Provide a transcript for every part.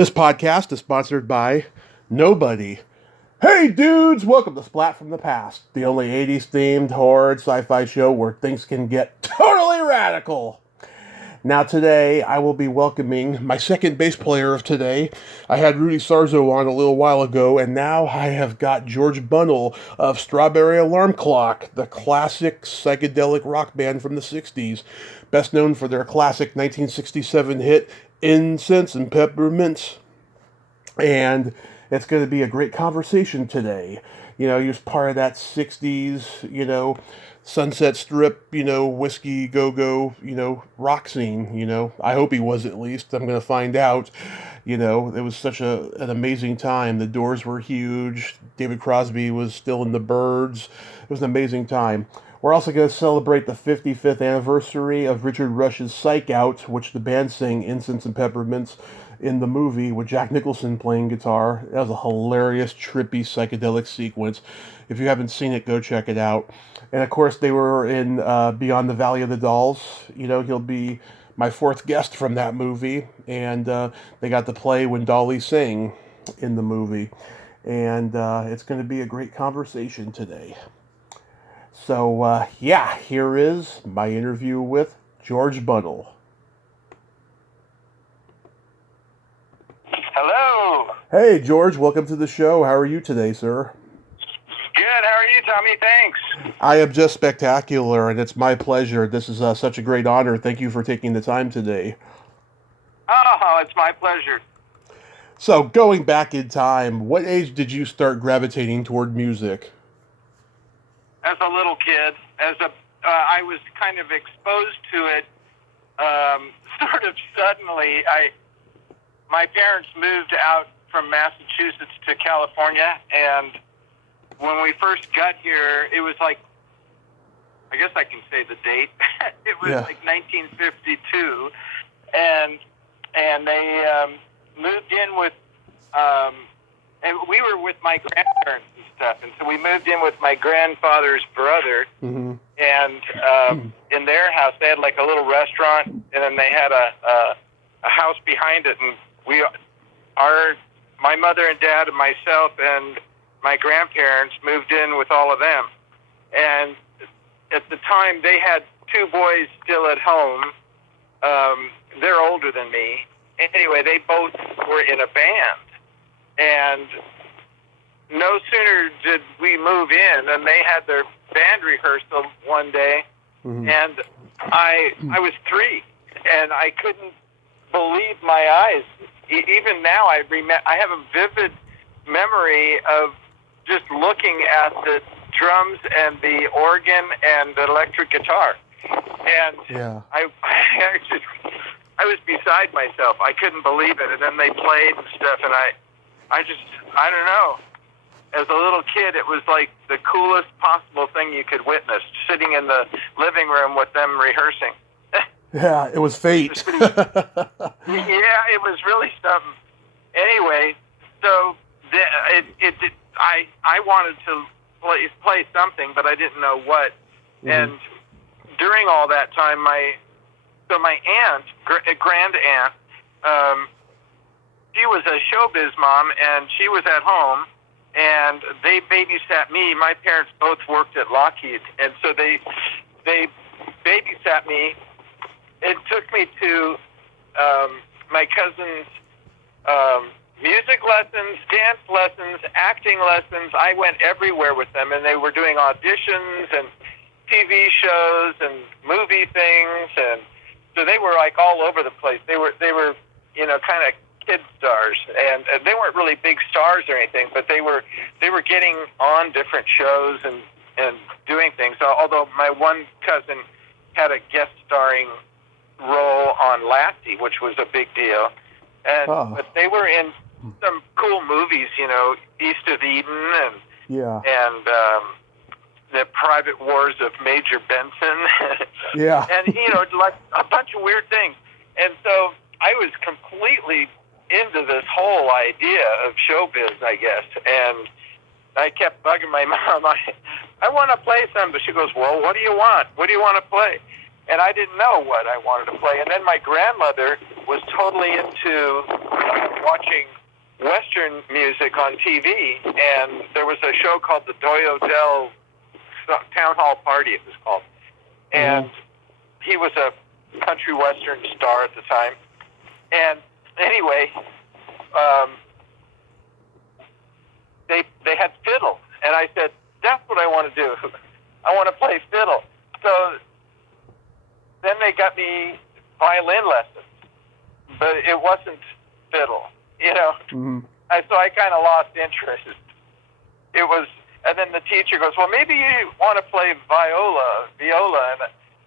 This podcast is sponsored by nobody. Hey dudes, welcome to Splat from the Past, the only 80s themed horror sci-fi show where things can get totally radical. Now today, I will be welcoming my second bass player of today. I had Rudy Sarzo on a little while ago, and now I have got George Bunnell of Strawberry Alarm Clock, the classic psychedelic rock band from the 60s, best known for their classic 1967 hit, Incense and Peppermints. And it's going to be a great conversation today. You know, he was part of that 60s, Sunset Strip, whiskey go-go, rock scene, I hope he was at least. I'm going to find out. It was such an amazing time. The Doors were huge. David Crosby was still in the Byrds. It was an amazing time. We're also going to celebrate the 55th anniversary of Richard Rush's Psych Out, which the band sang Incense and Peppermints in the movie with Jack Nicholson playing guitar. That was a hilarious, trippy, psychedelic sequence. If you haven't seen it, go check it out. And of course, they were in Beyond the Valley of the Dolls. He'll be my fourth guest from that movie. And they got to play when Dolly sang in the movie. And it's going to be a great conversation today. So, here is my interview with George Bunnell. Hello. Hey, George, welcome to the show. How are you today, sir? Good. How are you, Tommy? Thanks. I am just spectacular, and it's my pleasure. This is such a great honor. Thank you for taking the time today. Oh, it's my pleasure. So, going back in time, what age did you start gravitating toward music? As a little kid, I was kind of exposed to it sort of suddenly. My parents moved out from Massachusetts to California, and when we first got here, it was like, I guess I can say the date. It was like 1952, and they moved in with, and we were with my grandparents and stuff, and so we moved in with my grandfather's brother, Mm-hmm. and in their house, they had like a little restaurant, and then they had a house behind it, and my mother and dad and myself and my grandparents moved in with all of them. And at the time, they had two boys still at home. They're older than me. Anyway, they both were in a band. And no sooner did we move in than they had their band rehearsal one day. Mm-hmm. And I was 3, and I couldn't believe my eyes. Even now, I have a vivid memory of just looking at the drums and the organ and the electric guitar, and I was beside myself. I couldn't believe it. And then they played and stuff, and I don't know. As a little kid, it was like the coolest possible thing you could witness, sitting in the living room with them rehearsing. Yeah, it was fate. Yeah, it was really something. Anyway, so I wanted to play something, but I didn't know what. Mm-hmm. And during all that time, my aunt, grand aunt, she was a showbiz mom, and she was at home, and they babysat me. My parents both worked at Lockheed, and so they babysat me. It took me to my cousin's music lessons, dance lessons, acting lessons. I went everywhere with them, and they were doing auditions and TV shows and movie things, and so they were like all over the place. They were kind of kid stars, and they weren't really big stars or anything, but they were getting on different shows and doing things. So, although my one cousin had a guest starring role on Lassie, which was a big deal, and but they were in some cool movies, East of Eden and the Private Wars of Major Benson, and like a bunch of weird things. And so I was completely into this whole idea of showbiz, I guess, and I kept bugging my mom. I want to play some, but she goes, "Well, what do you want? What do you want to play?" And I didn't know what I wanted to play. And then my grandmother was totally into watching Western music on TV, and there was a show called the Doyo Dell Town Hall Party, it was called. And he was a country western star at the time. And anyway, they had fiddle, and I said, that's what I want to do. I want to play fiddle. So then they got me violin lessons, but it wasn't fiddle, you know. So I kind of lost interest. It was, and then the teacher goes, well, maybe you want to play viola,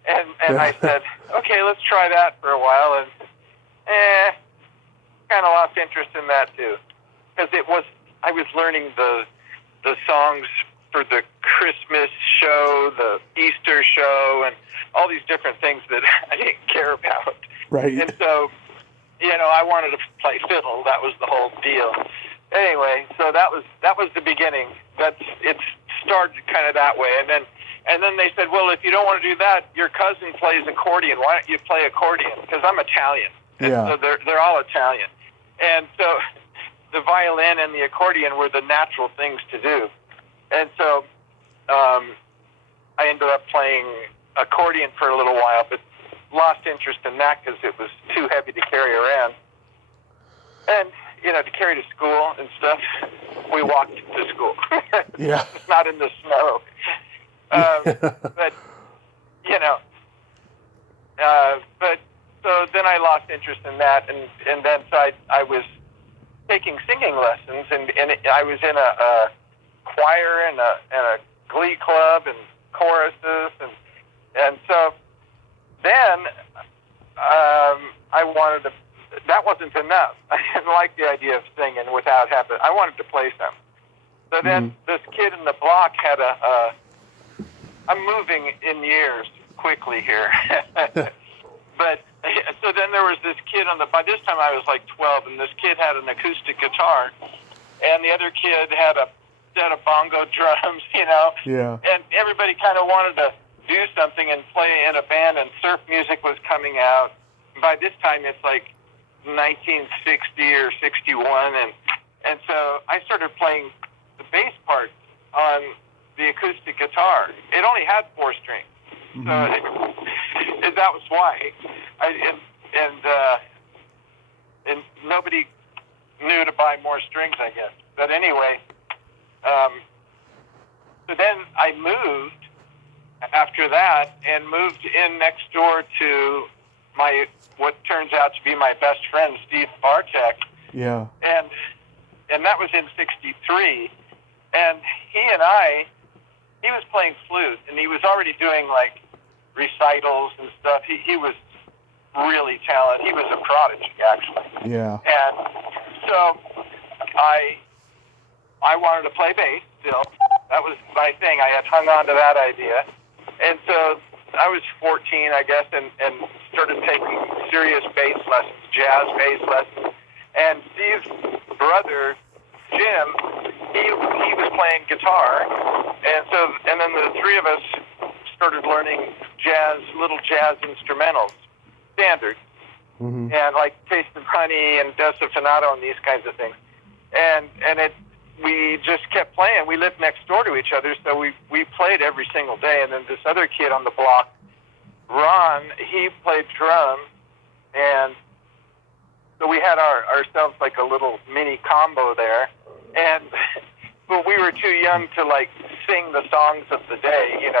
and I said, okay, let's try that for a while, and kind of lost interest in that too, because I was learning the songs for the Christmas show, the Easter show, and all these different things that I didn't care about. Right. And so, I wanted to play fiddle. That was the whole deal. Anyway, so that was the beginning. It started kind of that way, and then they said, well, if you don't want to do that, your cousin plays accordion. Why don't you play accordion? Because I'm Italian. Yeah. So they're all Italian, and so the violin and the accordion were the natural things to do. And so I ended up playing accordion for a little while, but lost interest in that because it was too heavy to carry around. And, to carry to school and stuff, we walked to school. Yeah. Not in the snow. But so then I lost interest in that, and then so I was taking singing lessons, and I was in a choir and a glee club and choruses, and so then I wanted to. That wasn't enough. I didn't like the idea of singing without having. I wanted to play some. So then this kid in the block had I'm moving in years quickly here, but so then there was this kid by this time I was like 12, and this kid had an acoustic guitar, and the other kid had a set of bongo drums, Yeah. And everybody kind of wanted to do something and play in a band, and surf music was coming out. By this time, it's like 1960 or 61, and so I started playing the bass part on the acoustic guitar. It only had 4 strings, so that was why. And nobody knew to buy more strings, I guess. But anyway, so then I moved after that and moved in next door to what turns out to be my best friend, Steve Bartek. Yeah. And that was in '63. And he was playing flute, and he was already doing like recitals and stuff. He was really talented. He was a prodigy, actually. Yeah. And so I wanted to play bass still. That was my thing. I had hung on to that idea. And so I was 14, I guess, and started taking serious bass lessons, jazz bass lessons. And Steve's brother, Jim, he was playing guitar. And then the three of us started learning little jazz instrumentals, standard, and like Taste of Honey and Desafinado and these kinds of things. And we just kept playing. We lived next door to each other, so we played every single day. And then this other kid on the block, Ron, he played drums, and so we had ourselves like a little mini combo there. But we were too young to like sing the songs of the day.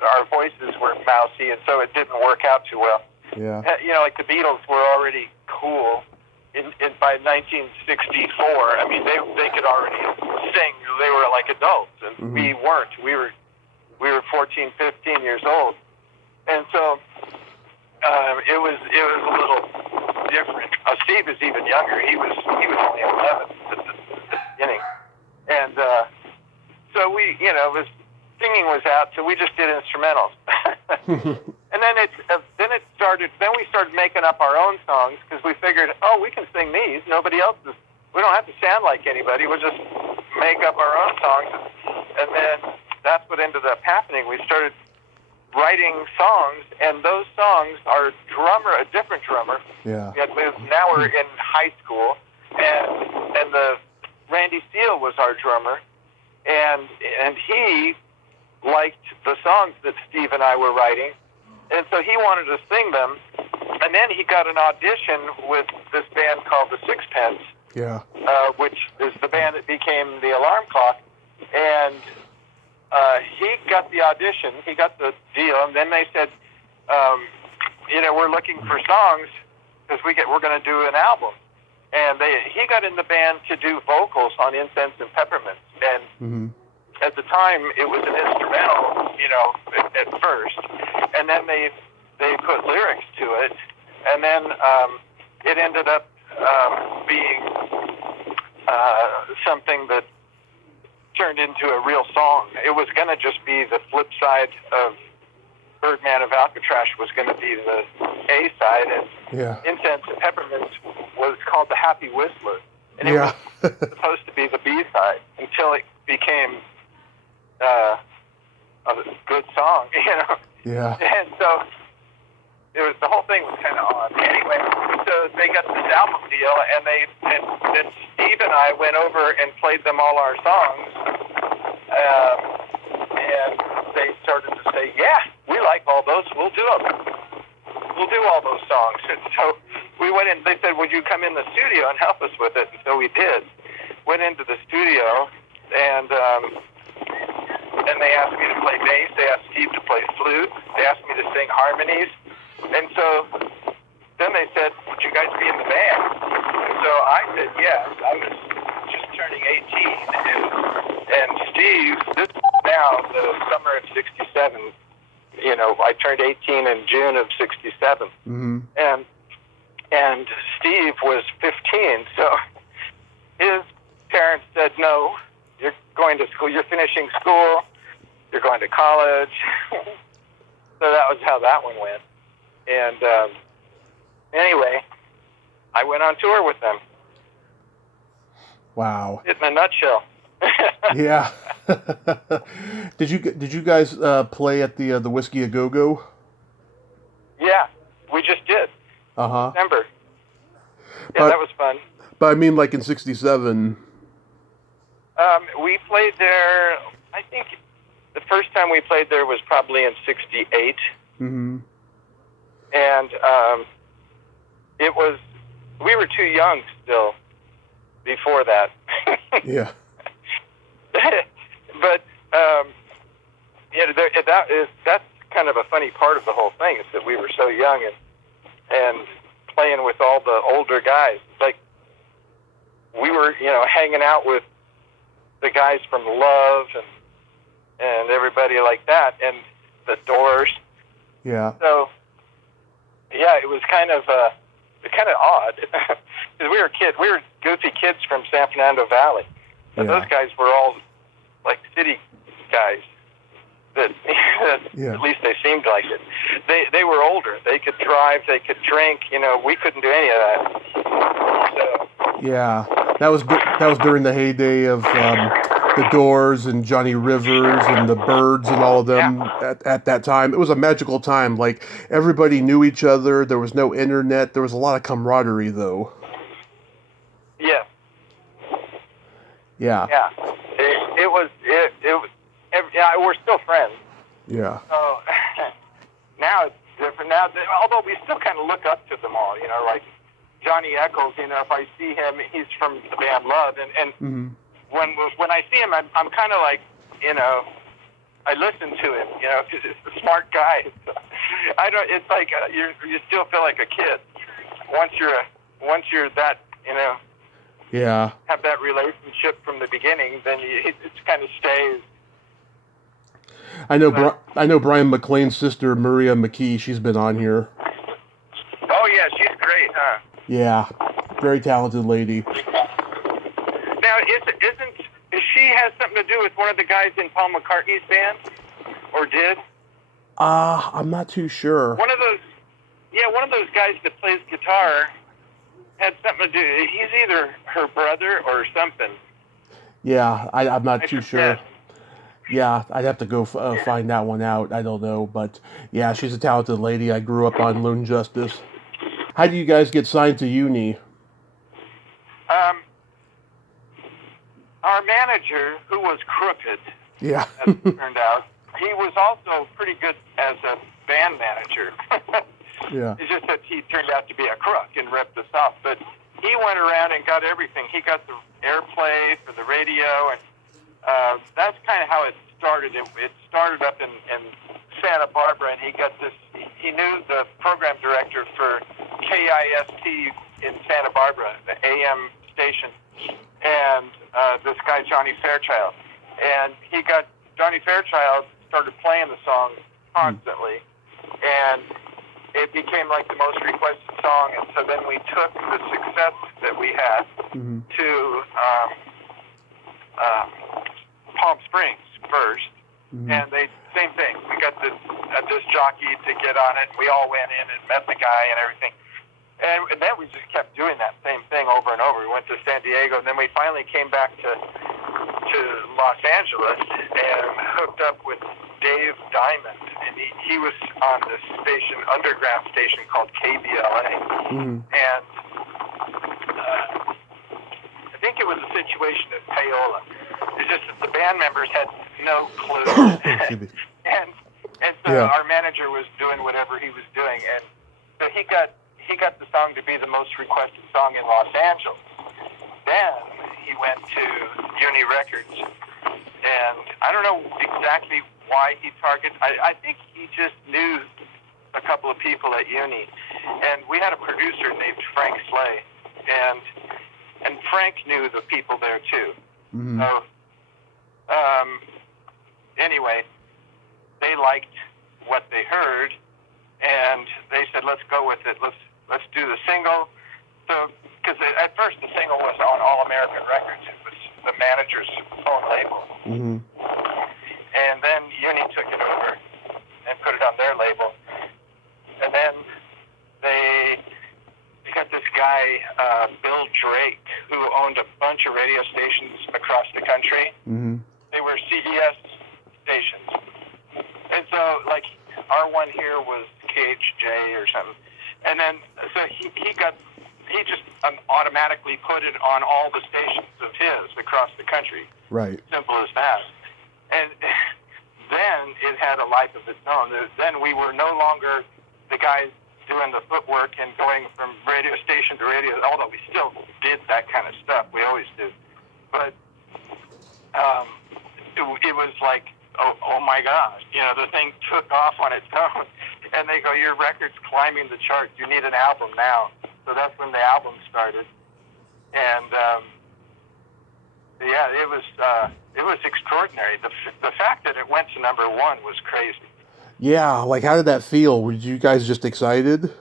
Our voices were mousy, and so it didn't work out too well. Yeah. Like the Beatles were already cool by 1964. I mean, they could already sing. They were like adults, and we weren't. We were 14, 15 years old, and so it was a little different. Steve was even younger. He was only 11 at the beginning, and so we, singing was out, so we just did instrumentals. And then we started making up our own songs, because we figured, we can sing these. Nobody else is. We don't have to sound like anybody. We'll just make up our own songs. And then that's what ended up happening. We started writing songs, and those songs, a different drummer. Yeah. We had moved. Now we're in high school, and the Ricky Steele was our drummer, and he liked the songs that Steve and I were writing, and so he wanted to sing them. And then he got an audition with this band called the Sixpence, which is the band that became the Alarm Clock. And he got the audition, he got the deal, and then they said, we're looking for songs because we're going to do an album. And he got in the band to do vocals on Incense and Peppermints. And at the time, it was an instrumental, at first. And then they put lyrics to it. And then it ended up being something that turned into a real song. It was going to just be the flip side of Birdman of Alcatraz was going to be the A side, and Incense and Peppermints was called the Happy Whistler, and it was supposed to be the B side until it became a good song, And so the whole thing was kind of odd. Anyway, so they got this album deal, and then Steve and I went over and played them all our songs, and they started to say, "Yeah, we like all those. We'll do them. We'll do all those songs." And so we went in. They said, "Would you come in the studio and help us with it?" And so we did. Went into the studio, and they asked me to play bass. They asked Steve to play flute. They asked me to sing harmonies. And so then they said, "Would you guys be in the band?" And so I said yes. I was just turning 18, and Steve, this is now the summer of '67. I turned 18 in June of '67, and Steve was 15. So his parents said, "No, you're going to school. You're finishing school. You're going to college." So that was how that one went. And anyway, I went on tour with them. Wow. In a nutshell. Yeah. Did you guys play at the Whiskey A Go Go? Yeah, we just did. December. Yeah, that was fun. But I mean, like in '67. We played there. I think the first time we played there was probably in '68. And we were too young still before that. Yeah. But that's kind of a funny part of the whole thing, is that we were so young and playing with all the older guys. Like, we were, hanging out with the guys from Love and everybody like that, and the Doors. Yeah. So, yeah, it was kind of odd, because we were kids. We were goofy kids from San Fernando Valley, but those guys were all like city guys. That at least they seemed like it. They were older. They could drive. They could drink. We couldn't do any of that. So. Yeah, that was during the heyday of the Doors and Johnny Rivers and the Byrds and all of them at that time. It was a magical time. Like, everybody knew each other. There was no internet. There was a lot of camaraderie, though. Yeah. Yeah. Yeah. It was. We're still friends. Yeah. So now it's different. Now, although we still kind of look up to them all, like Johnny Eccles. If I see him, he's from the band Love, and when I see him, I'm kind of like, I listen to him, because he's a smart guy. So it's like you still feel like a kid once you're that, Yeah. have that relationship from the beginning. Then it kind of stays. I know Brian McLean's sister, Maria McKee. She's been on here. Oh yeah, she's great, huh? Yeah, very talented lady. Now, is she has something to do with one of the guys in Paul McCartney's band, or did? I'm not too sure. One of those guys that plays guitar had something to do. He's either her brother or something. Yeah, I'm not too sure. Yeah, I'd have to go find that one out. I don't know, but yeah, she's a talented lady. I grew up on Lone Justice. How do you guys get signed to uni? our manager, who was crooked, Yeah. as it turned out, he was also pretty good as a band manager. Yeah. It's just that he turned out to be a crook and ripped us off. But he went around and got everything. He got the airplay for the radio, and that's kind of how it started. It started up in Santa Barbara, and he got this. He knew the program director for KIST in Santa Barbara, the AM station, and this guy Johnny Fairchild. And he got Johnny Fairchild started playing the song constantly, and it became like the most requested song. And so then we took the success that we had to Palm Springs first, and they same thing. We got this jockey to get on it. We all went in and met the guy and everything, and then we just kept doing that same thing over and over. We went to San Diego, and then we finally came back to Los Angeles and hooked up with Dave Diamond, and he was on this station, underground station called KBLA, and I think it was a situation at Paola. It's just that the band members had no clue, and so our manager was doing whatever he was doing, and so he got the song to be the most requested song in Los Angeles. Then he went to Uni Records, and I don't know exactly why he targeted. I think he just knew a couple of people at Uni, and we had a producer named Frank Slay, and Frank knew the people there too. So anyway, they liked what they heard, and they said, "Let's go with it. Let's do the single." So, because at first the single was on All American Records, it was the manager's own label, and then Uni took it over and put it on their label, and then they got this guy Bill Drake, who owned a bunch of radio stations across the country. They were CBS stations, and so like our one here was KHJ or something, and then so he just automatically put it on all the stations of his across the country. Right. Simple as that. And then it had a life of its own. Then we were no longer the guys doing the footwork and going from radio station to radio, although we still did that kind of stuff. We always do. But it was like, oh my gosh, the thing took off on its own. And they go, your record's climbing the charts. You need an album now. So that's when the album started. And it was extraordinary. The fact that it went to number one was crazy. Yeah, like how did that feel? Were you guys just excited?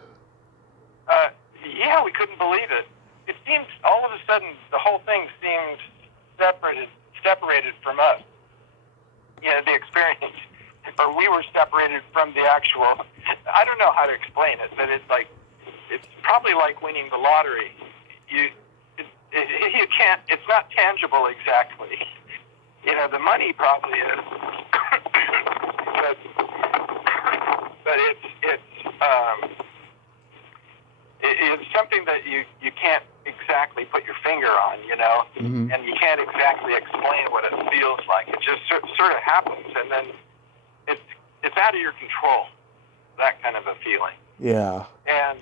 Yeah, we couldn't believe it. It seemed all of a sudden the whole thing seemed separated from us. The experience, or we were separated from the actual. I don't know how to explain it, but it's probably like winning the lottery. You can't. It's not tangible exactly. The money probably is, but it's something that you can't exactly put your finger on, and you can't exactly explain what it feels like. It just sort of happens, and then it's out of your control. That kind of a feeling. Yeah. And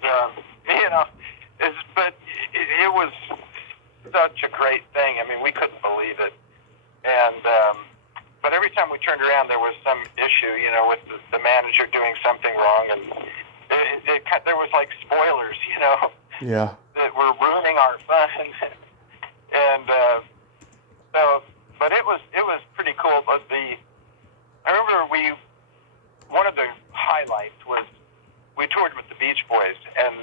but it was such a great thing. I mean, we couldn't believe it, and but every time we turned around, there was some issue, with the manager doing something wrong, and there was like spoilers, Yeah. that were ruining our fun, and but it was pretty cool. But I remember one of the highlights was we toured with the Beach Boys, and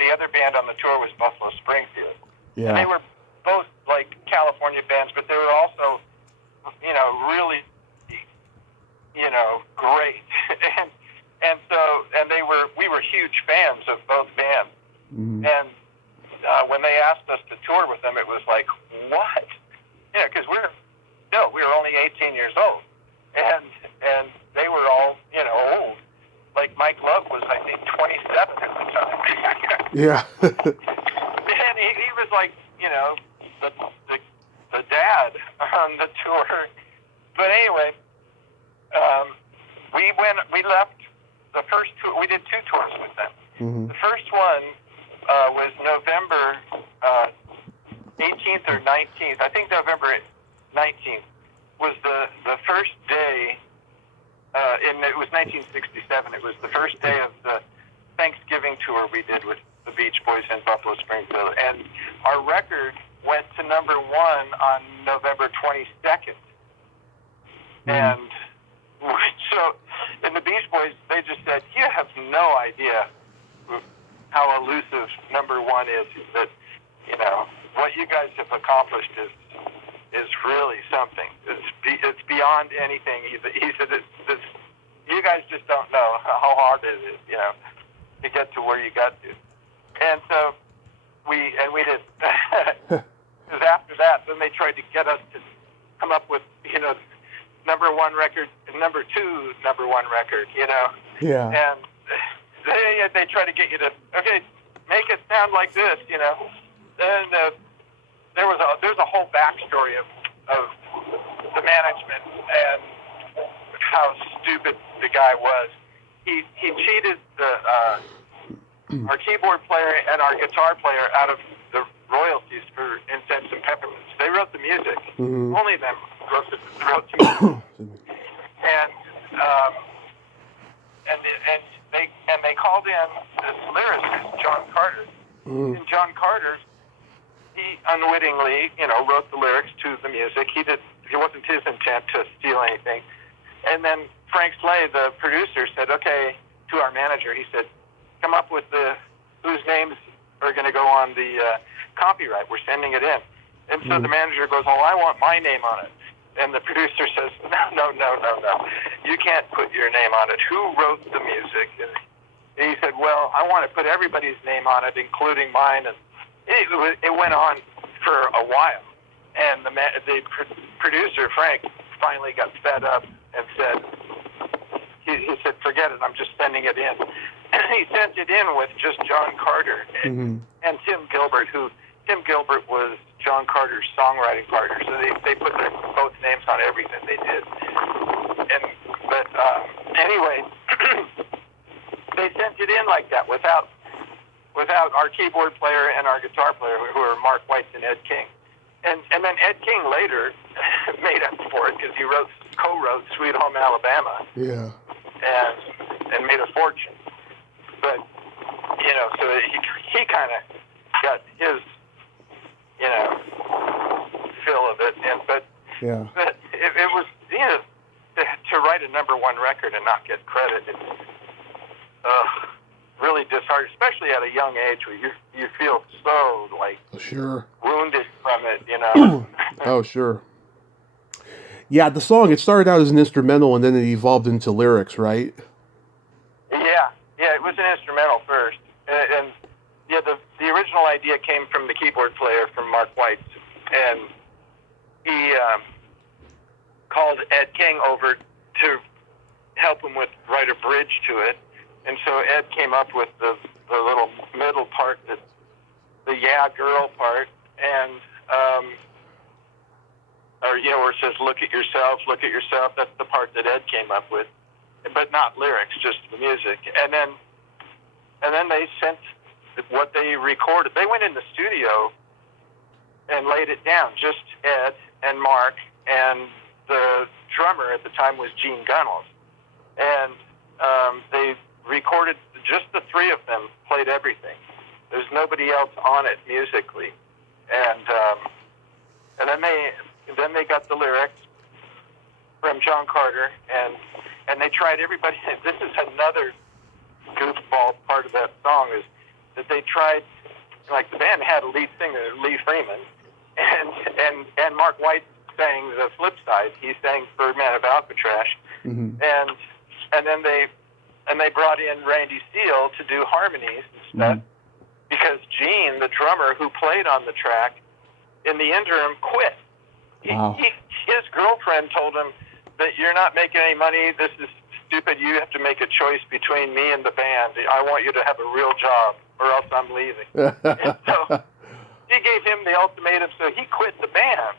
the other band on the tour was Buffalo Springfield. Yeah. And they were both like California bands, but they were also, really, great. and we were huge fans of both bands. And when they asked us to tour with them, it was like, what? Because we were only 18 years old, and they were all, old. Like Mike Love was, I think, 27 at the time. Yeah. And he was like, the the dad on the tour. But anyway, we left the first tour. We did 2 tours with them. Mm-hmm. The first one was November 18th or 19th. I think November 19th was the first day. It was 1967. It was the first day of the Thanksgiving tour we did with the Beach Boys in Buffalo Springfield, and our record went to number 1 on November 22nd. And so, and the Beach Boys, they just said, "You have no idea how elusive number 1 is. That, you know, what you guys have accomplished is really something. It's beyond anything." He said, "You guys just don't know how hard it is, you know, to get to where you got to." And so we did. Because after that, then they tried to get us to come up with, you know, number 1 record, number 2 number 1 record, you know. Yeah. And they try to get you to, okay, make it sound like this, you know. And there's a whole backstory of the management and how stupid the guy was. He cheated our keyboard player and our guitar player out of the royalties for Incense and Peppermints. They wrote the music. Mm-hmm. Only them wrote the music. and they called in this lyricist, John Carter. Mm-hmm. And John Carter, he unwittingly, you know, wrote the lyrics to the music. It wasn't his intent to steal anything. And then Frank Slay, the producer, said, okay, to our manager, he said, come up with whose names are going to go on the copyright. We're sending it in. And so the manager goes, oh, I want my name on it. And the producer says, no. You can't put your name on it. Who wrote the music? And he said, well, I want to put everybody's name on it, including mine. And it went on for a while. And the producer, Frank, finally got fed up and said, he said, forget it, I'm just sending it in. And he sent it in with just John Carter and Tim Gilbert, Tim Gilbert was John Carter's songwriting partner, so they put their both names on everything they did. But anyway, they sent it in like that without our keyboard player and our guitar player, who are Mark White and Ed King. And then Ed King later made up for it because he co-wrote Sweet Home Alabama. Yeah. And made a fortune. But, you know, so he kind of got his, you know, fill of it. But it was, you know, to write a number 1 record and not get credit, it's really disheartening, especially at a young age where you feel so, like, wounded from it, you know. Oh, sure. Yeah, the song, it started out as an instrumental and then it evolved into lyrics, right? Yeah, it was an instrumental first. And yeah, the original idea came from the keyboard player, from Mark White. And he called Ed King over to help him write a bridge to it. And so Ed came up with the little middle part, the yeah girl part, and or, you know, where it says, look at yourself, that's the part that Ed came up with, but not lyrics, just the music. And then they sent what they recorded. They went in the studio and laid it down, just Ed and Mark, and the drummer at the time was Gene Gunnels. And they recorded, just the 3 of them played everything. There's nobody else on it musically. And then they got the lyrics from John Carter, and they tried everybody. This is another goofball part of that song, is that they tried, like, the band had a lead singer, Lee Freeman, and Mark White sang the flip side. He sang Birdman of Alcatraz, and then they brought in Randy Steele to do harmonies and stuff, because Gene, the drummer who played on the track, in the interim quit. Wow. His girlfriend told him that you're not making any money, this is stupid, you have to make a choice between me and the band. I want you to have a real job, or else I'm leaving. And so he gave him the ultimatum, so he quit the band.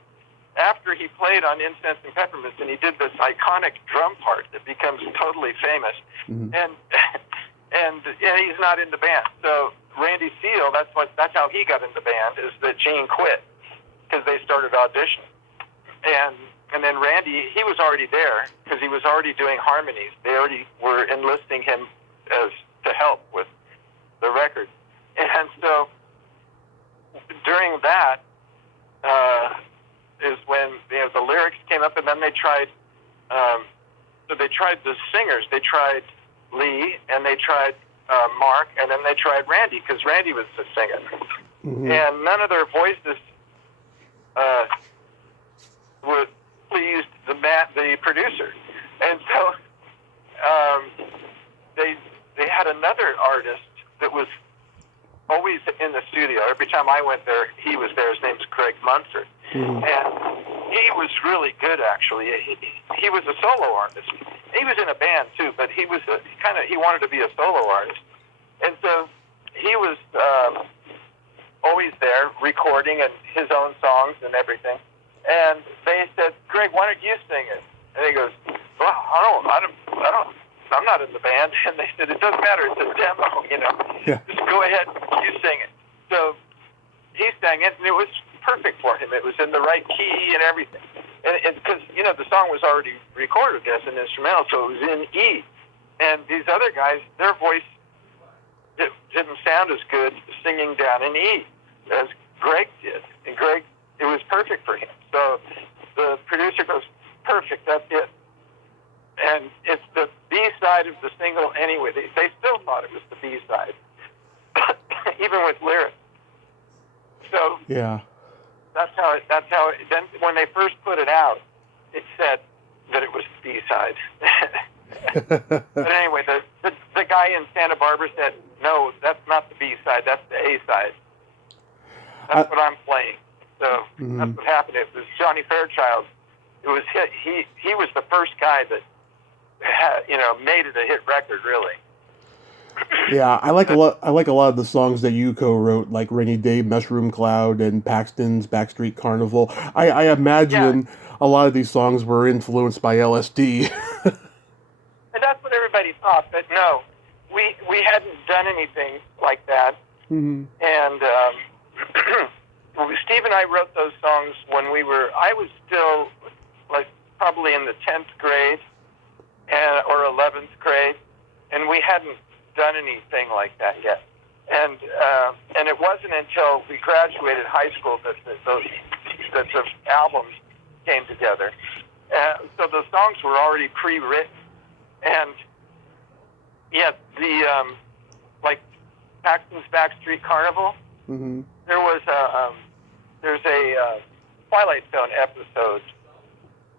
after he played on Incense and Peppermints, and he did this iconic drum part that becomes totally famous, and he's not in the band. So Randy Seal, that's how he got in the band, is that Gene quit because they started auditioning, and then Randy, he was already there because he was already doing harmonies. They already were enlisting him to help with the record, and so during that is when the lyrics came up, and then they tried. So they tried the singers. They tried Lee, and they tried Mark, and then they tried Randy because Randy was the singer, and none of their voices would please the producer, and so they had another artist that was always in the studio. Every time I went there, he was there. His name's Craig Munster, and he was really good, actually. He was a solo artist. He was in a band too, but he was he wanted to be a solo artist, and so he was always there recording and his own songs and everything. And they said, "Greg, why don't you sing it?" And he goes, "Well, I'm not in the band." And they said, "It doesn't matter. It's a demo, Yeah. Just go ahead, you sing it." So he sang it, and it was perfect for him. It was in the right key and everything. And because, the song was already recorded as an instrumental, so it was in E. And these other guys, their voice didn't sound as good singing down in E as Greg did. And Greg, it was perfect for him. So the producer goes, "Perfect, that's it." And it's the B-side of the single anyway. They still thought it was the B-side, even with lyrics. So yeah, that's how it. Then when they first put it out, it said that it was the B-side. But anyway, the guy in Santa Barbara said, "No, that's not the B-side. That's the A-side. That's what I'm playing." So that's what happened. It was Johnny Fairchild. It was he was the first guy that made it a hit record, really. Yeah, I like a lot of the songs that you co-wrote, like "Rainy Day," "Mushroom Cloud," and Paxton's "Backstreet Carnival." I imagine a lot of these songs were influenced by LSD. And that's what everybody thought, but no, we hadn't done anything like that. And Steve and I wrote those songs when I was still probably in the 10th grade or 11th grade, and we hadn't done anything like that yet. And it wasn't until we graduated high school that the albums came together. So the songs were already pre-written, and yet like Paxton's Backstreet Carnival, there's a Twilight Zone episode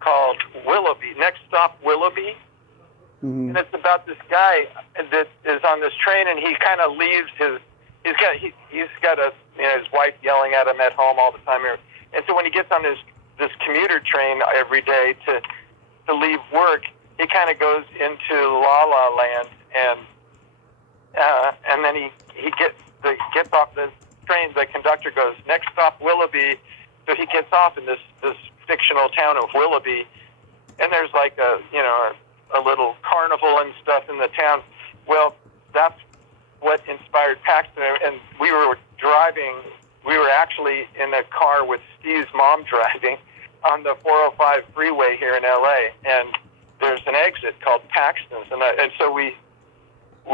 called Willoughby, Next Stop Willoughby. And it's about this guy that is on this train, and he kind of leaves he's got his wife yelling at him at home all the time. And so when he gets on this commuter train every day to leave work, he kind of goes into La La Land, and then he gets off the train. The conductor goes, "Next stop Willoughby." So he gets off in this fictional town of Willoughby, and there's like a little carnival and stuff in the town. Well, that's what inspired Paxton. And we were actually in a car with Steve's mom driving on the 405 freeway here in LA, and there's an exit called Paxton's, and so we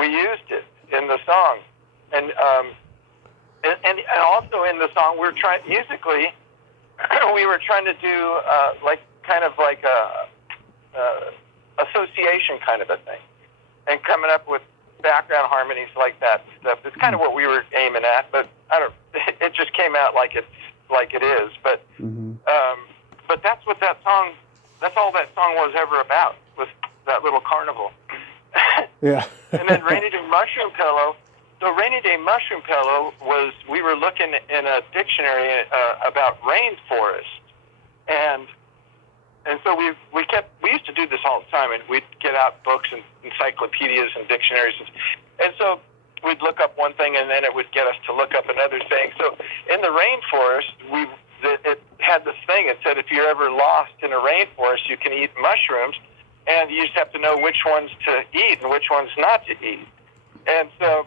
used it in the song, and also in the song we were trying musically, we were trying to do kind of like a association kind of a thing, and coming up with background harmonies like that stuff. It's kind of what we were aiming at, but it just came out like it is. But but that's what that song. That's all that song was ever about, was that little carnival. Yeah. And then Rainy Day Mushroom Pillow. So Rainy Day Mushroom Pillow was, we were looking in a dictionary about rainforest, and so we used to do this all the time, and we'd get out books and encyclopedias and dictionaries, and so we'd look up one thing, and then it would get us to look up another thing. So in the rainforest, it had this thing thing. It said if you're ever lost in a rainforest, you can eat mushrooms, and you just have to know which ones to eat and which ones not to eat. And so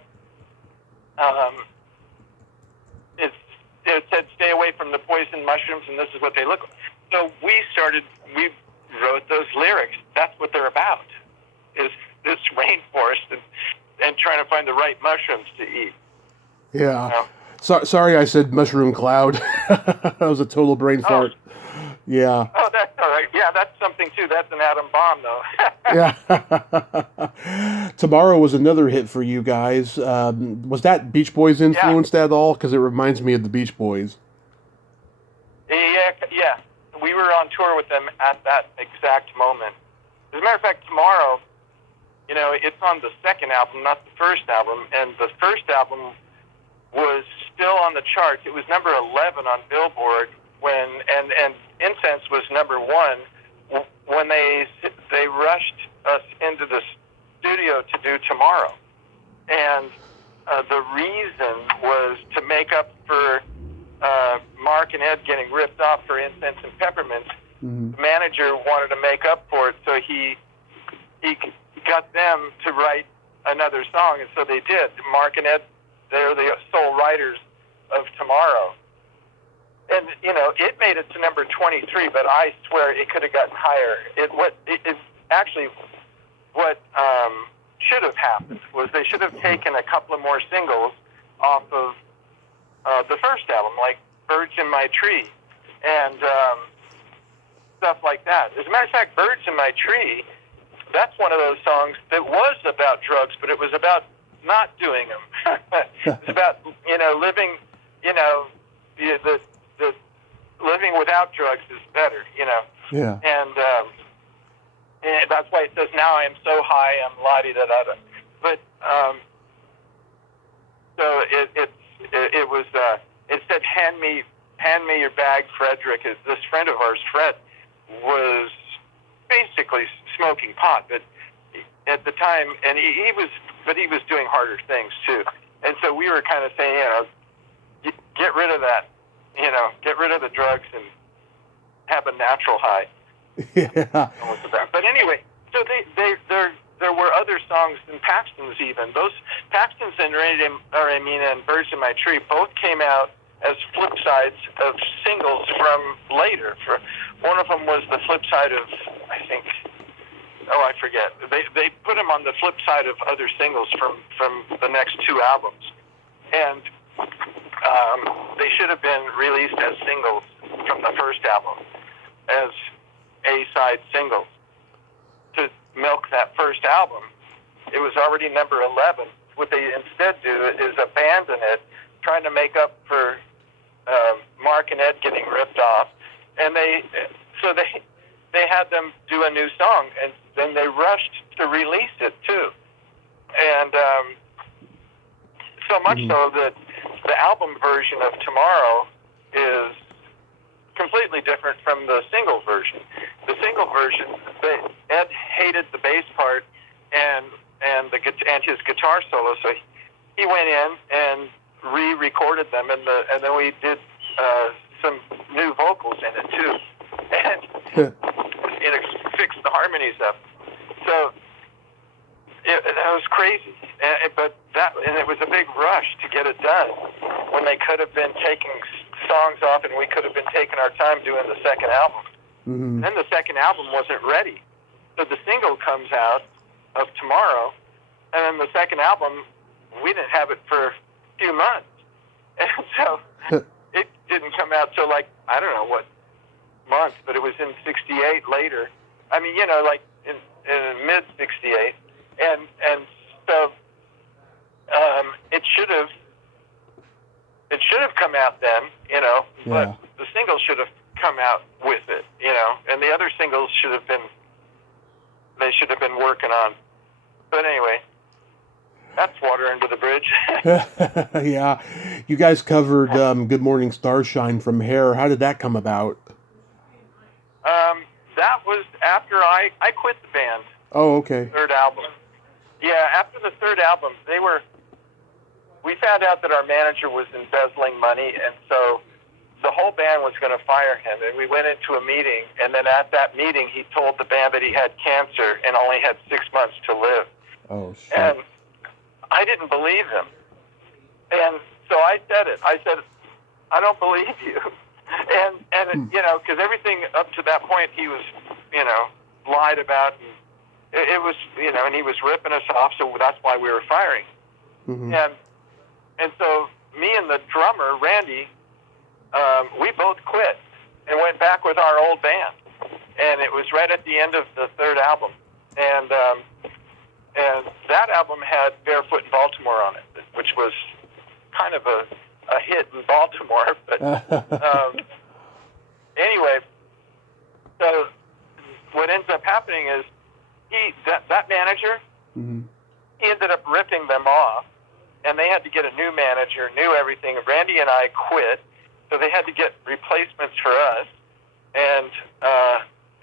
it said stay away from the poison mushrooms, and this is what they look like. So we wrote those lyrics. That's what they're about, is this rainforest and trying to find the right mushrooms to eat. Yeah. Sorry I said mushroom cloud. That was a total brain fart. Yeah. Oh, that's all right. Yeah, that's something too. That's an atom bomb, though. Yeah. Tomorrow was another hit for you guys. Was that Beach Boys influenced at all? Because it reminds me of the Beach Boys. Yeah. We were on tour with them at that exact moment. As a matter of fact, Tomorrow, it's on the second album, not the first album, and the first album was still on the charts. It was number 11 on Billboard and Incense was number 1 when they rushed us into the studio to do Tomorrow. And the reason was to make up for Mark and Ed getting ripped off for Incense and Peppermints. Mm-hmm. The manager wanted to make up for it, so he got them to write another song, and so they did. Mark and Ed, they're the sole writers of Tomorrow. And, it made it to number 23, but I swear it could have gotten higher. What should have happened was they should have taken a couple of more singles off of the first album, like Birds in My Tree and stuff like that. As a matter of fact, Birds in My Tree, that's one of those songs that was about drugs, but it was about not doing them. It's about, living, the living without drugs is better, Yeah. And that's why it says, now I am so high, I'm la-di-da-da-da. But, so it was, it said, hand me your bag, Frederick. This friend of ours, Fred, was basically smoking pot, but at the time, and he was doing harder things too. And so we were kind of saying, get rid of that, get rid of the drugs and have a natural high. Yeah. But anyway, so there were other songs in Paxton's even. Those Paxton's and Ramina and Birds in My Tree both came out as flip sides of singles from later. One of them was the flip side of, I think, I forget. They put them on the flip side of other singles from the next 2 albums. And they should have been released as singles from the first album, as A-side singles. To milk that first album, it was already number 11. What they instead do is abandon it, trying to make up for Mark and Ed getting ripped off. And they had them do a new song, and then they rushed to release it too. And so much so that the album version of Tomorrow is completely different from the single version. The single version, Ed hated the bass part and his guitar solo, so he went in and re-recorded them, and then we did some new vocals in it too, and it fixed the harmonies up. So that was crazy, but it was a big rush to get it done when they could have been taking songs off, and we could have been taking our time doing the second album. Mm-hmm. Then the second album wasn't ready, so the single comes out of Tomorrow, and then the second album, we didn't have it for a few months, and so it didn't come out till I don't know what month, but it was in '68 later. I mean, like in mid '68, and so it should have come out then, but the single should have come out with it, and the other singles should have been working on. But anyway, that's water under the bridge. Yeah. You guys covered Good Morning Starshine from Hair. How did that come about? That was after I quit the band. Oh, okay. Third album. Yeah, after the third album, we found out that our manager was embezzling money, and so the whole band was going to fire him, and we went into a meeting, and then at that meeting, he told the band that he had cancer and only had 6 months to live. Oh, shit. And I didn't believe him. And so I said it. I said, I don't believe you. And you know, because everything up to that point he was, you know, lied about. And it was, you know, and he was ripping us off, so that's why we were firing. Mm-hmm. And so me and the drummer, Randy, we both quit and went back with our old band. And it was right at the end of the third album. And that album had Barefoot in Baltimore on it, which was kind of a hit in Baltimore. But anyway, so what ends up happening is that manager, mm-hmm. he ended up ripping them off, and they had to get a new manager, new everything. Randy and I quit, so they had to get replacements for us, and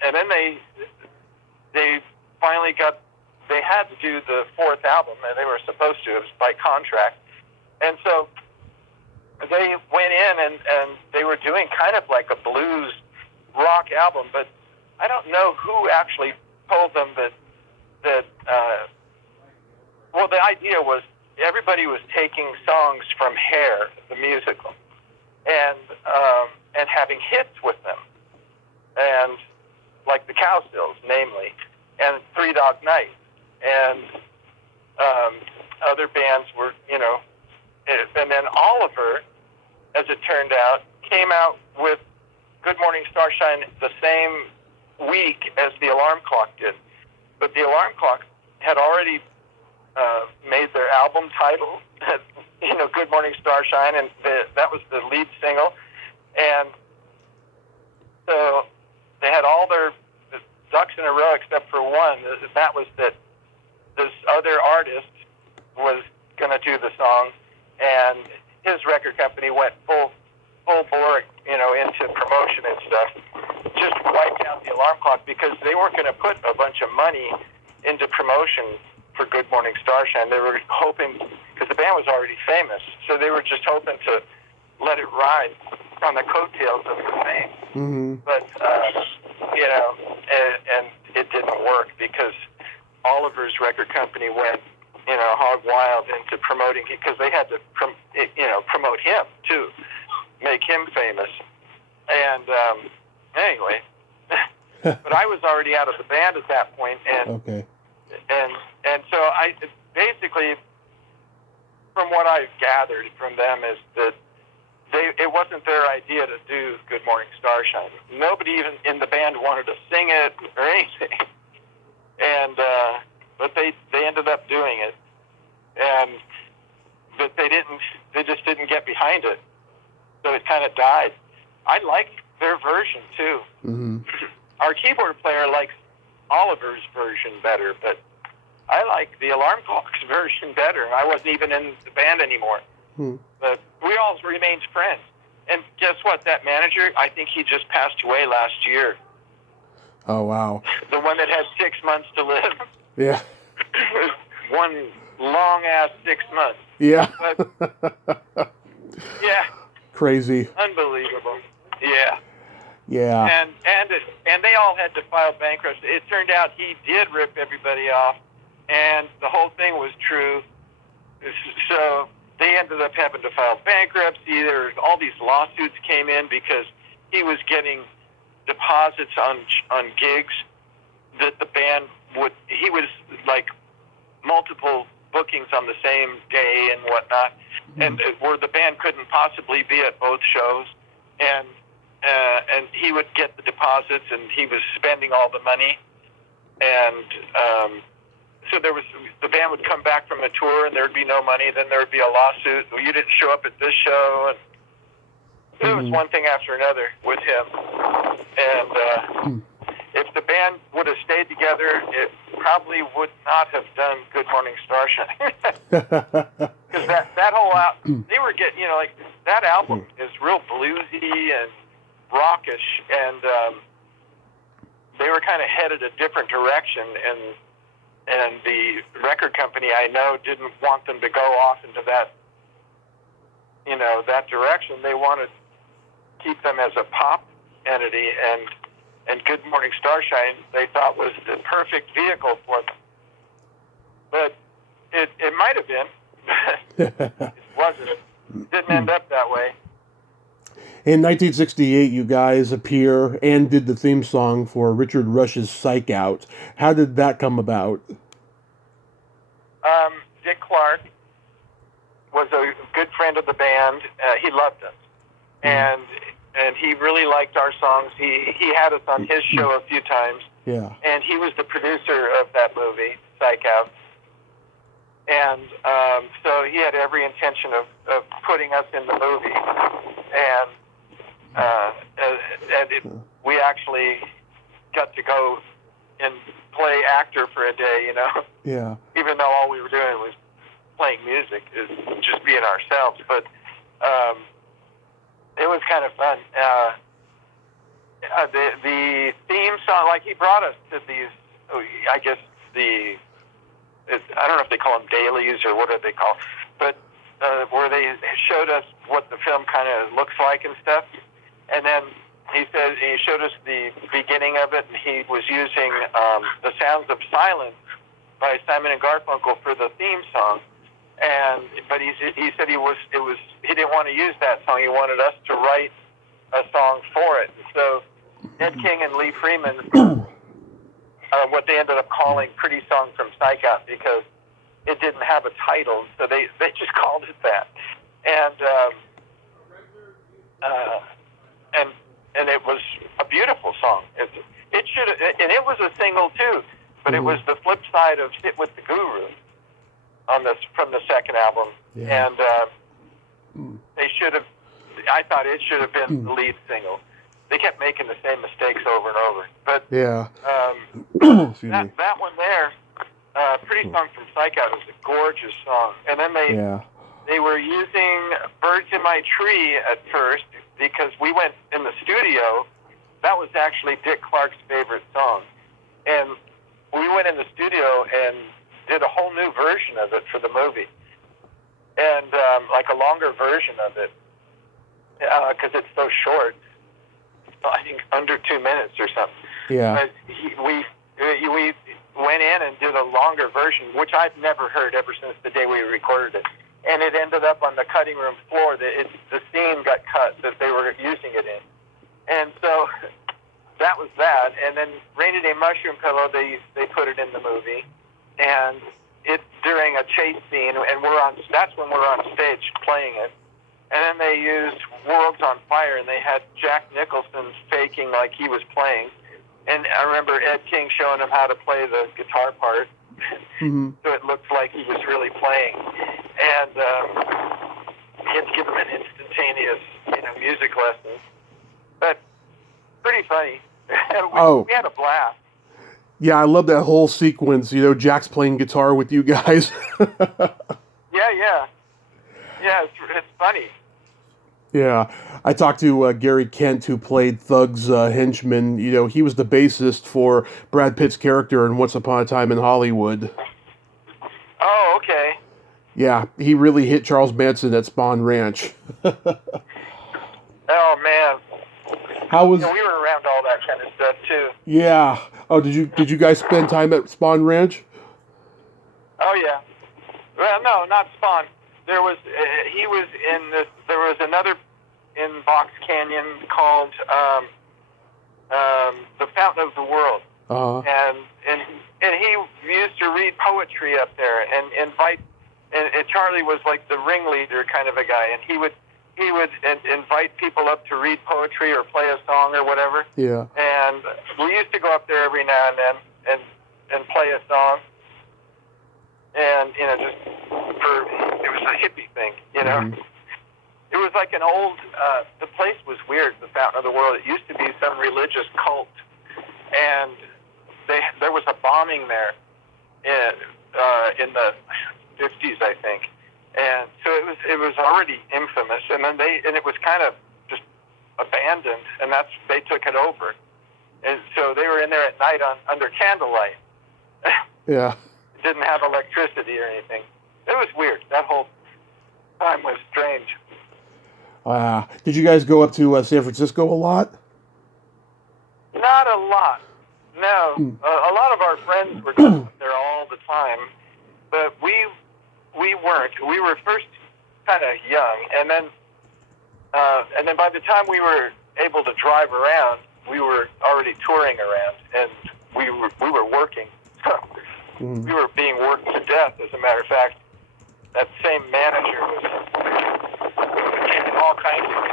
then they finally got. They had to do the fourth album, and they were supposed to. It was by contract, and so they went in and they were doing kind of like a blues rock album, but I don't know who actually told them that well, the idea was everybody was taking songs from Hair, the musical, and having hits with them, and like the Cowsills, namely, and Three Dog Night, and other bands were, you know, and then Oliver, as it turned out, came out with Good Morning Starshine the same week as the Alarm Clock did. But the Alarm Clock had already made their album title, you know, Good Morning Starshine, and that was the lead single. And so they had all their ducks in a row except for one. That was that this other artist was going to do the song, and his record company went full bore, you know, into promotion and stuff. Just wiped out the Alarm Clock because they weren't going to put a bunch of money into promotion for Good Morning Starshine. They were hoping, because the band was already famous, so they were just hoping to let it ride on the coattails of the fame. Mm-hmm. But, you know, and it didn't work because Oliver's record company went, you know, hog wild into promoting, because they had to, you know, promote him too, make him famous. And anyway, but I was already out of the band at that point, and okay. And so I basically, from what I've gathered from them, is that it wasn't their idea to do Good Morning Starshine. Nobody even in the band wanted to sing it or anything. And but they ended up doing it, but they just didn't get behind it, so it kind of died. I like their version too. Mm-hmm. Our keyboard player likes Oliver's version better, but I like the Alarm Clock's version better. I wasn't even in the band anymore. Hmm. But we all remained friends. And guess what? That manager, I think he just passed away last year. Oh, wow. The one that had 6 months to live. Yeah. One long-ass 6 months. Yeah. But, yeah. Crazy. Unbelievable. Yeah. Yeah. And they all had to file bankruptcy. It turned out he did rip everybody off, and the whole thing was true. So they ended up having to file bankruptcy. All these lawsuits came in because he was getting deposits on gigs that the band would. He was like multiple bookings on the same day and whatnot, and where the band couldn't possibly be at both shows, and he would get the deposits, and he was spending all the money, and so the band would come back from a tour, and there'd be no money. Then there would be a lawsuit. Well, you didn't show up at this show, and it was one thing after another with him. And if the band would have stayed together, it probably would not have done Good Morning Starshine. Because that whole album, they were getting, you know, like that album is real bluesy and rockish, and they were kind of headed a different direction, and the record company, I know, didn't want them to go off into that, you know, that direction. They wanted keep them as a pop entity, and Good Morning Starshine they thought was the perfect vehicle for them. But it might have been. It wasn't. It didn't end up that way. In 1968, you guys appear and did the theme song for Richard Rush's Psych Out. How did that come about? Dick Clark was a good friend of the band. He loved us, and he really liked our songs. He had us on his show a few times. Yeah. And he was the producer of that movie, Psych Out. And so he had every intention of putting us in the movie. We actually got to go and play actor for a day, you know. Yeah. Even though all we were doing was playing music, is just being ourselves. But it was kind of fun. The theme song, like he brought us to these, I guess I don't know if they call them dailies or what do they call, but where they showed us what the film kind of looks like and stuff. And then he showed us the beginning of it, and he was using The Sounds of Silence by Simon and Garfunkel for the theme song. But he said he didn't want to use that song. He wanted us to write a song for it. So Ed King and Lee Freeman, what they ended up calling Pretty Song from Psych Out, because it didn't have a title, so they just called it that. And it was a beautiful song. It should, and it was a single too, but it was the flip side of Sit with the Guru from the second album. Yeah. And they should have. I thought it should have been the lead single. They kept making the same mistakes over and over. But yeah, that one there, Pretty Song from Psych Out, is a gorgeous song. And then they were using Birds in My Tree at first, because we went in the studio. That was actually Dick Clark's favorite song. And we went in the studio and did a whole new version of it for the movie. And like a longer version of it, because it's so short. I think under 2 minutes or something. Yeah. But we went in and did a longer version, which I've never heard ever since the day we recorded it. And it ended up on the cutting room floor. The scene got cut that they were using it in. And so that was that. And then Rainy Day Mushroom Pillow, they put it in the movie. And it's during a chase scene, and that's when we're on stage playing it. And then they used Worlds on Fire, and they had Jack Nicholson faking like he was playing. And I remember Ed King showing him how to play the guitar part, so it looked like he was really playing. And he had to give him an instantaneous, music lesson. But pretty funny. We had a blast. Yeah, I love that whole sequence. Jack's playing guitar with you guys. Yeah, it's funny. Yeah, I talked to Gary Kent, who played Thug's henchman. He was the bassist for Brad Pitt's character in Once Upon a Time in Hollywood. Oh, okay. Yeah, he really hit Charles Manson at Spawn Ranch. Oh man. How was? We were around all that kind of stuff too. Yeah. Oh, did you guys spend time at Spawn Ranch? Oh yeah. Well, no, not Spawn. There was he was in this. There was another in Box Canyon called the Fountain of the World, and he used to read poetry up there and invite. And Charlie was like the ringleader kind of a guy, and he would invite people up to read poetry or play a song or whatever. Yeah. And we used to go up there every now and then and play a song. And, just it was a hippie thing, Mm-hmm. It was like an old, the place was weird, the Fountain of the World. It used to be some religious cult. And there was a bombing there in the 50s, I think. And so it was already infamous. And then it was kind of just abandoned, and they took it over. And so they were in there at night under candlelight. Yeah. Didn't have electricity or anything. It was weird. That whole time was strange. Did you guys go up to San Francisco a lot? Not a lot. No, Mm. a lot of our friends were going up there all the time, but we weren't. We were first kind of young, and then by the time we were able to drive around, we were already touring around, and we were working. So we were being worked to death. As a matter of fact, that same manager was getting all kinds of.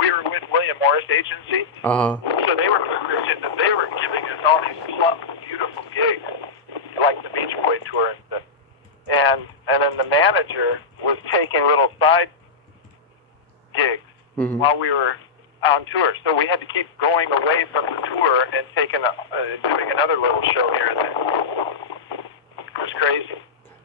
We were with William Morris Agency, so they were giving us all these plump, beautiful gigs, like the Beach Boy tour and stuff. And then the manager was taking little side gigs while we were on tour, so we had to keep going away from the tour and doing another little show here and there. It was crazy.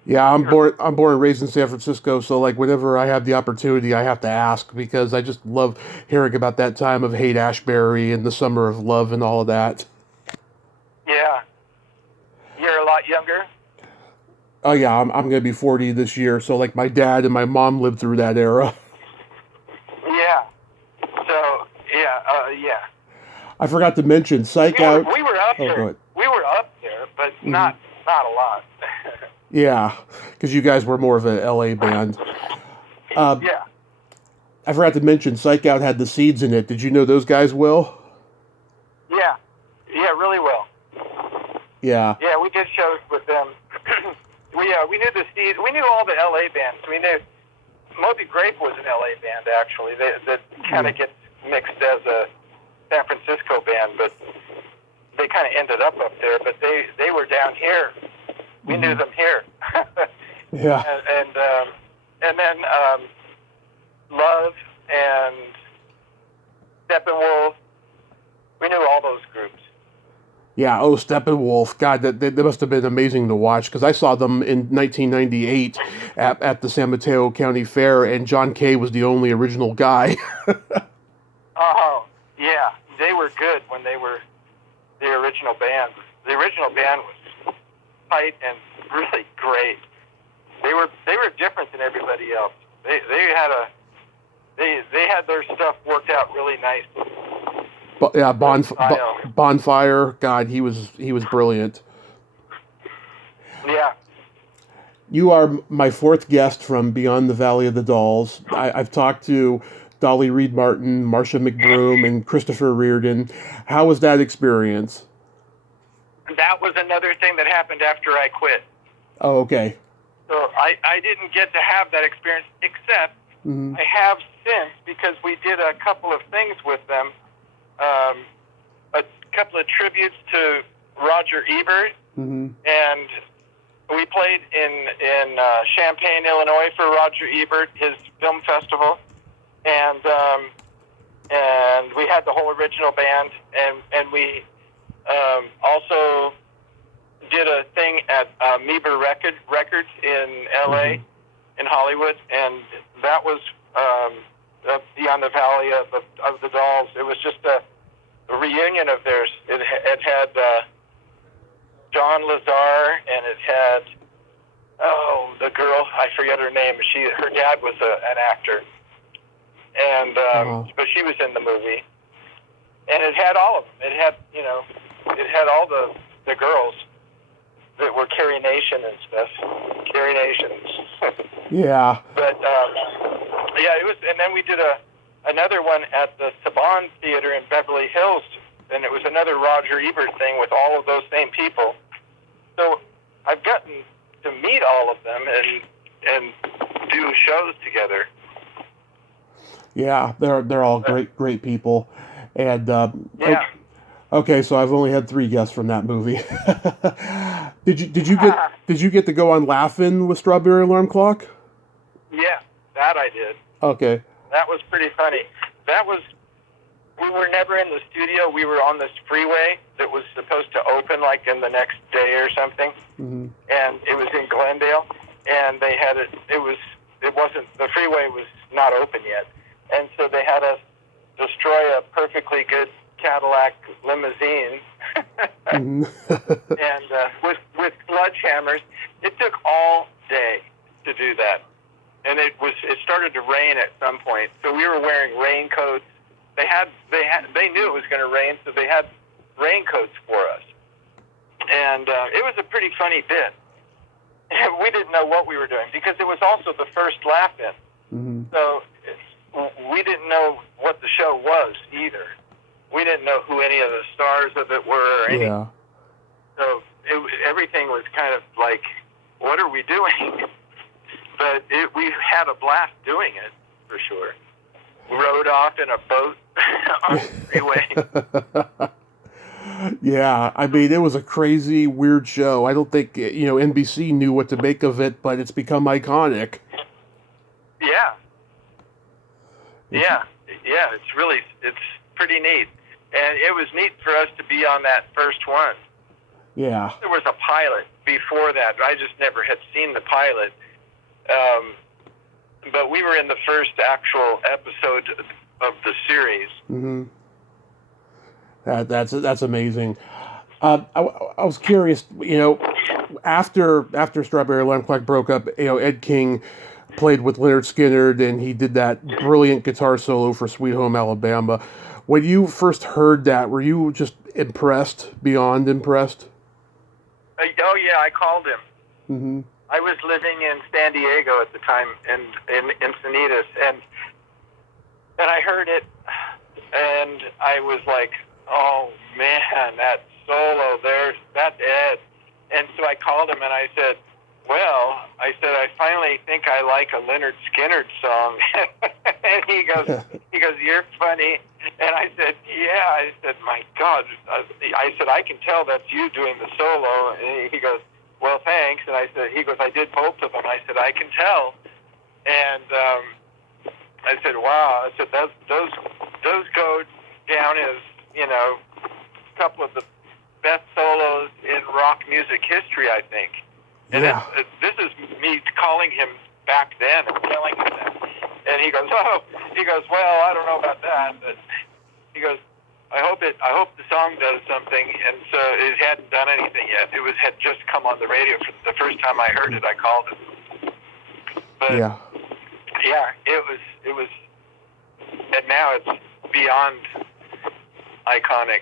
Yeah, I'm born and raised in San Francisco, so like whenever I have the opportunity, I have to ask because I just love hearing about that time of Haight-Ashbury and the Summer of Love and all of that. Yeah, you're a lot younger. Oh yeah, I'm gonna be 40 this year, so like my dad and my mom lived through that era. Yeah. So yeah. I forgot to mention Psych Out. We were up Go there. ahead. We were up there, but not a lot. Yeah, because you guys were more of an LA band. Yeah. I forgot to mention Psych Out had the Seeds in it. Did you know those guys well? Yeah. Yeah, really well. Yeah. Yeah, we did shows with them. We knew the Seeds. We knew all the LA bands. We knew Moby Grape was an LA band, actually. That kind of gets mixed as a San Francisco band, but they kind of ended up there. But they were down here. We knew them here. Yeah. And then Love and Steppenwolf. We knew all those groups. Yeah, Steppenwolf. God, that must have been amazing to watch because I saw them in 1998 at the San Mateo County Fair, and John Kay was the only original guy. Oh, yeah. They were good when they were the original band. The original band was tight and really great. They were different than everybody else. They had their stuff worked out really nice. Yeah, Bonfire. God, he was brilliant. Yeah. You are my fourth guest from Beyond the Valley of the Dolls. I've talked to Dolly Reed Martin, Marcia McBroom, and Christopher Reardon. How was that experience? That was another thing that happened after I quit. Oh, okay. So I didn't get to have that experience, except I have since, because we did a couple of things with them. A couple of tributes to Roger Ebert, and we played in Champaign, Illinois for Roger Ebert, his film festival, and we had the whole original band, and we also did a thing at Meber Records in L.A., in Hollywood, and that was Beyond the Valley of the Dolls. It was just a reunion of theirs. It had John Lazar, and it had the girl, I forget her name. Her dad was an actor, and but she was in the movie, and it had all of them. It had all the girls that were Carrie Nation and stuff. Carrie Nations. Yeah. But yeah, it was, and then we did another one at the Saban Theater in Beverly Hills, and it was another Roger Ebert thing with all of those same people. So I've gotten to meet all of them and do shows together. Yeah, they're all great people, and yeah. Okay, so I've only had 3 guests from that movie. Did you get to go on Laugh-In with Strawberry Alarm Clock? Yeah, that I did. Okay. That was pretty funny. We were never in the studio. We were on this freeway that was supposed to open like in the next day or something, and it was in Glendale, and they had it. The freeway was not open yet, and so they had us destroy a perfectly good Cadillac limousine, and with sledgehammers. It took all day to do that, and it started to rain at some point. So we were wearing raincoats. They knew it was going to rain, so they had raincoats for us. And it was a pretty funny bit. We didn't know what we were doing because it was also the first laugh-in. Mm-hmm. So we didn't know what the show was either. We didn't know who any of the stars of it were or anything. Yeah. So everything was kind of like, what are we doing? But we had a blast doing it, for sure. Rode off in a boat on the freeway. Yeah, I mean, it was a crazy, weird show. I don't think, NBC knew what to make of it, but it's become iconic. Yeah. Yeah, it's pretty neat. And it was neat for us to be on that first one. Yeah. There was a pilot before that. I just never had seen the pilot. But we were in the first actual episode of the series. Mm-hmm. That's amazing. I was curious, after Strawberry Alarm Clock broke up, Ed King played with Lynyrd Skynyrd, and he did that brilliant guitar solo for Sweet Home Alabama. When you first heard that, were you just impressed, beyond impressed? Oh yeah, I called him. Mm-hmm. I was living in San Diego at the time, in Encinitas, and I heard it, and I was like, oh man, that solo there, that's Ed. And so I called him and I said, I finally think I like a Lynyrd Skynyrd song. And he goes, you're funny. And I said, yeah. I said, my God. I said, I can tell that's you doing the solo. And he goes, well, thanks. And he goes, I did both of them. I said, I can tell. And I said, wow. I said, those go down as, a couple of the best solos in rock music history, I think. And yeah. This is me calling him back then and telling him that. And he goes, well, I don't know about that. But he goes, I hope the song does something. And so it hadn't done anything yet. Had just come on the radio. For the first time I heard it, I called it. But yeah, it was, and now it's beyond iconic.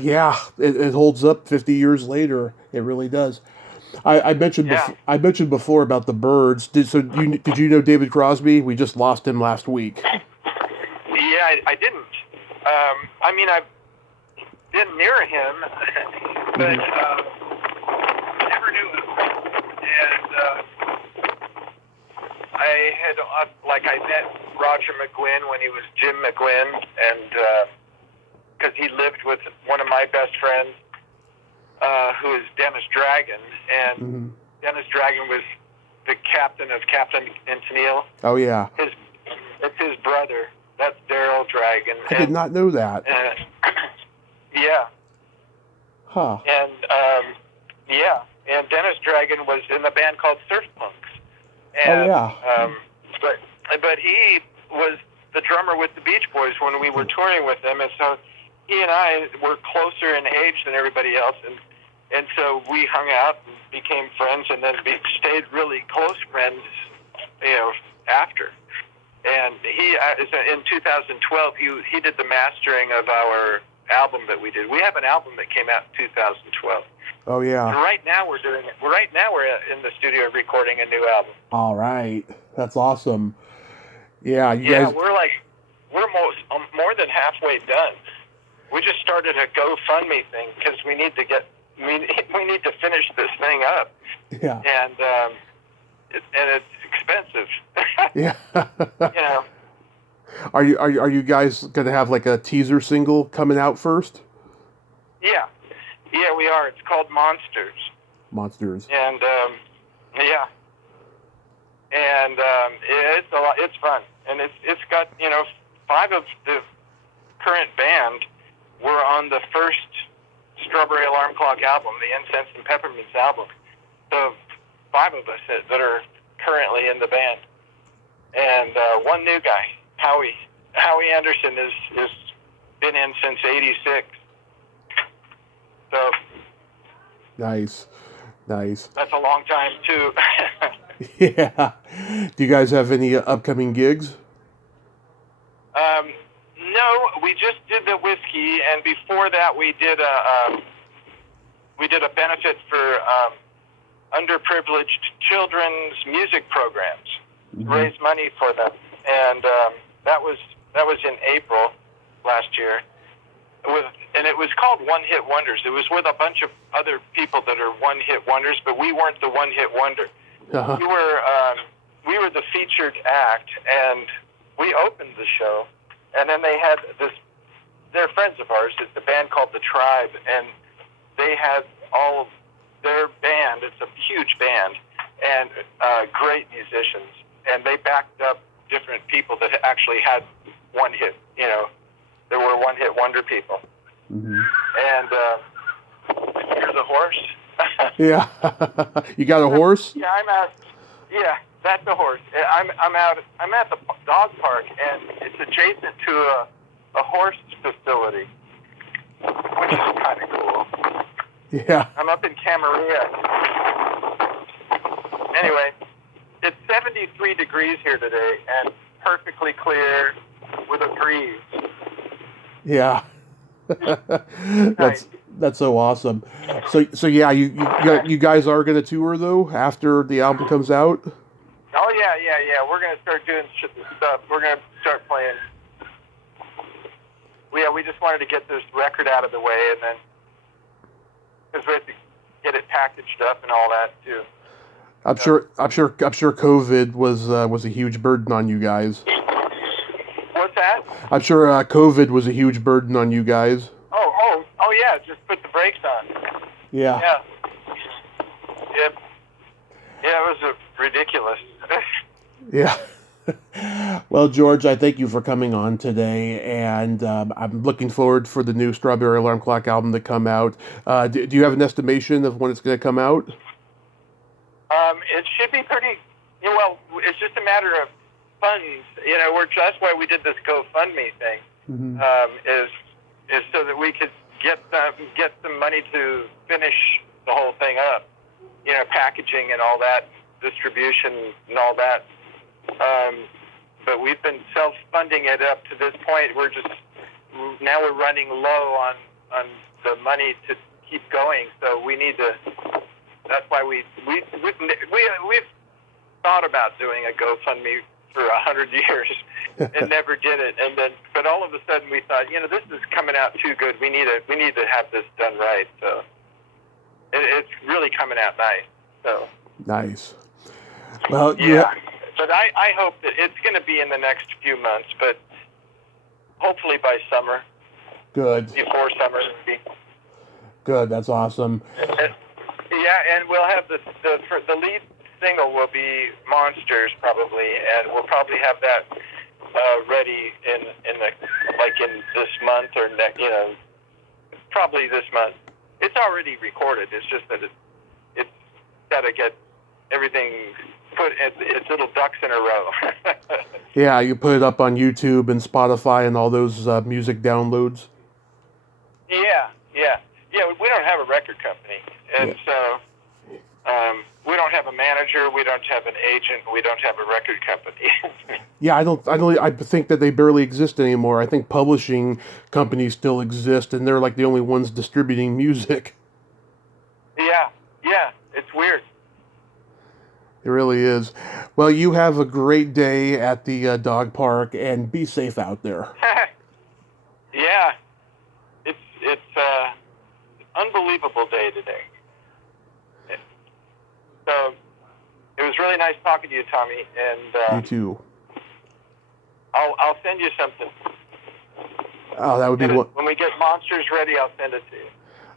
Yeah, it holds up 50 years later. It really does. I mentioned before about the Byrds. Did you know David Crosby? We just lost him last week. Yeah, I didn't. I've been near him, but I never knew him. And I met Roger McGuinn when he was Jim McGuinn, and because he lived with one of my best friends, who is Dennis Dragon, and Dennis Dragon was the captain of Captain and Tennille. Oh yeah, it's his brother. That's Daryl Dragon. I did not know that. Yeah. Huh. And and Dennis Dragon was in a band called Surf Punks. And, oh yeah. But he was the drummer with the Beach Boys when we were touring with them, and so he and I were closer in age than everybody else, and so we hung out and became friends, and then stayed really close friends, after. And he, in 2012, he did the mastering of our album that we did. We have an album that came out in 2012. Oh yeah. And right now we're in the studio recording a new album. All right, that's awesome. Yeah, guys. We're more than halfway done. We just started a GoFundMe thing because we need to finish this thing up. Yeah. And it's expensive. Yeah. Are you guys gonna have like a teaser single coming out first? Yeah. Yeah, we are. It's called Monsters. Monsters. And yeah. And it's a lot. It's fun, and it's got 5 of the current band were on the first Strawberry Alarm Clock album, the Incense and Peppermints album. So 5 of us that are currently in the band, and one new guy, Howie Anderson, is been in since '86. So nice. That's a long time too. Yeah. Do you guys have any upcoming gigs? No, we just did the whiskey, and before that, we did a benefit for underprivileged children's music programs, raise money for them, and that was in April last year. And it was called One Hit Wonders. It was with a bunch of other people that are one hit wonders, but we weren't the one hit wonder. Uh-huh. We were the featured act, and we opened the show. And then they had they're friends of ours. It's a band called The Tribe, and they had all of their band. It's a huge band, and great musicians. And they backed up different people that actually had one hit. There were one hit wonder people. Mm-hmm. And here's a horse. Yeah. You got a horse? Yeah, I'm out. Yeah, that's a horse. I'm out. I'm at the dog park, and it's adjacent to a horse facility, which is kind of cool. Yeah. I'm up in Camarillo. Anyway, it's 73 degrees here today, and perfectly clear with a breeze. Yeah. Nice. That's so awesome. So yeah, you guys are gonna tour though after the album comes out. Oh yeah. We're gonna start doing stuff. We're gonna start playing. We just wanted to get this record out of the way, and then because we have to get it packaged up and all that too. I'm sure COVID was a huge burden on you guys. What's that? I'm sure COVID was a huge burden on you guys. Oh yeah, just put the brakes on. Yeah. Yep. Yeah, it was ridiculous. Yeah. Well, George, I thank you for coming on today, and I'm looking forward for the new Strawberry Alarm Clock album to come out. Do you have an estimation of when it's going to come out? It should be pretty. Well, it's just a matter of funds. That's why we did this GoFundMe thing. Mm-hmm. Is so that we could get some money to finish the whole thing up. Packaging and all that, distribution and all that. But we've been self-funding it up to this point. We're running low on the money to keep going. So we need to. That's why we've thought about doing a GoFundMe for 100 years and never did it. But all of a sudden we thought, this is coming out too good. We need to have this done right. So it's really coming out nice. So nice. Well, yeah. But I hope that it's going to be in the next few months, but hopefully by summer. Good. Before summer. Good. That's awesome. Yeah, and we'll have the lead single will be Monsters probably, and we'll probably have that ready in this month or next. Probably this month. It's already recorded. It's just that it's got to get everything put its little ducks in a row. Yeah, you put it up on YouTube and Spotify and all those music downloads. Yeah. We don't have a record company, and so we don't have a manager. We don't have an agent. We don't have a record company. Yeah, I think that they barely exist anymore. I think publishing companies still exist, and they're like the only ones distributing music. Yeah, it's weird. It really is. Well, you have a great day at the dog park, and be safe out there. Yeah, it's unbelievable day today. So it was really nice talking to you, Tommy. And you too. I'll send you something. Oh, that would be when we get Monsters ready. I'll send it to you.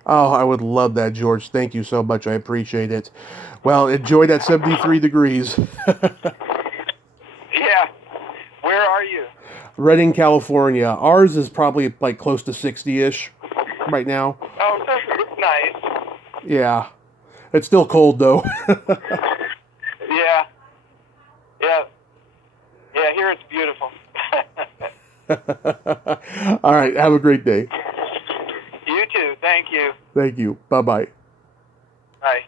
Oh, I would love that, George. Thank you so much. I appreciate it. Well, enjoy that 73 degrees. Yeah. Where are you? Redding, California. Ours is probably like close to 60-ish right now. Oh, so it's nice. Yeah. It's still cold, though. Yeah. Here it's beautiful. All right. Have a great day. You too. Thank you. Thank you. Bye-bye. Bye.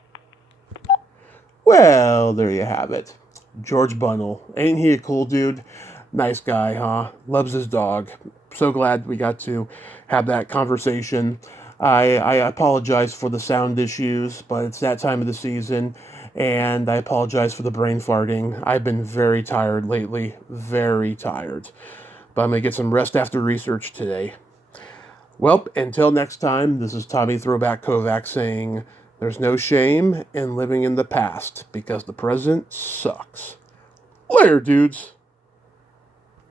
Well, there you have it. George Bunnell. Ain't he a cool dude? Nice guy, huh? Loves his dog. So glad we got to have that conversation. I apologize for the sound issues, but it's that time of the season, and I apologize for the brain farting. I've been very tired lately. Very tired. But I'm going to get some rest after research today. Well, until next time, this is Tommy Throwback Kovac saying, there's no shame in living in the past because the present sucks. Later, dudes.